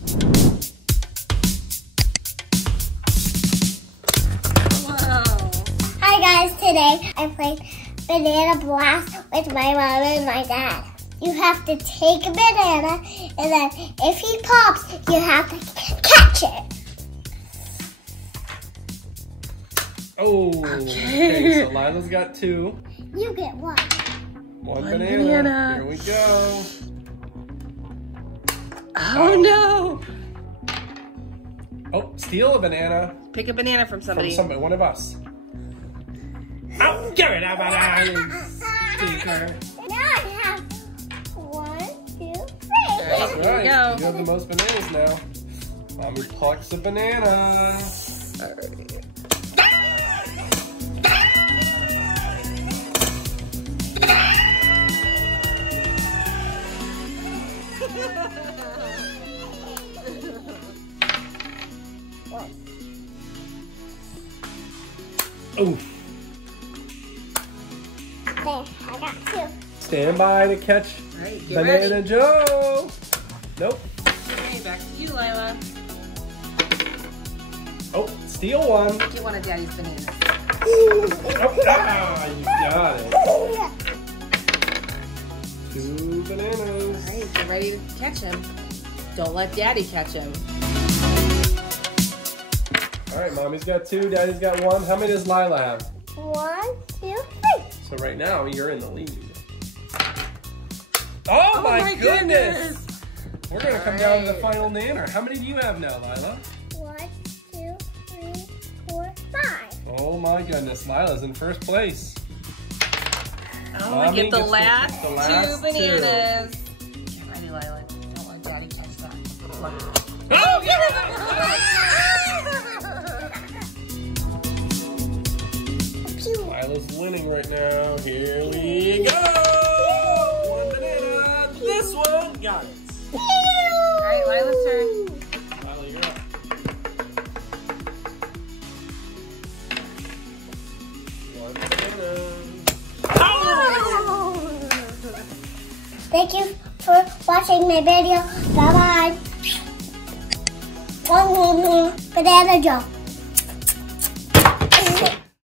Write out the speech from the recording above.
Hi guys, today I played Banana Blast with my mom and my dad. You have to take a banana and then if he pops, you have to catch it. Oh, okay, so Lila's got 2. You get one. One banana. Here we go. Oh no! Oh, steal a banana. Pick a banana from somebody. From somebody, one of us. Oh, give it a banana, you stinker. Now I have 1, 2, 3. That's Here we right. go. You have the most bananas now. Mommy plucks a banana. All right. Oh. There, I got 2. Stand by to catch Right, get Banana ready. Joe. Nope. Okay, back to you, Lila. Oh, steal one. Get one of Daddy's bananas. Oh, you got it. 2 bananas. All right, get ready to catch him. Don't let Daddy catch him. All right, Mommy's got 2, Daddy's got 1. How many does Lila have? 1, 2, 3. So right now, you're in the lead. Oh, my goodness. We're going to come down to the final nanner. How many do you have now, Lila? 1, 2, 3, 4, 5. Oh my goodness, Lila's in first place. Oh, Mommy we get the gets last, the last 2 bananas. Get ready, Lila. Don't let Daddy catch that. Oh, yeah! Lila's winning right now. Here we go. 1 banana. This one got it. All right, Lila's turn. Lila, you're up. One banana. Thank you for watching my video. Bye bye. Banana Joe.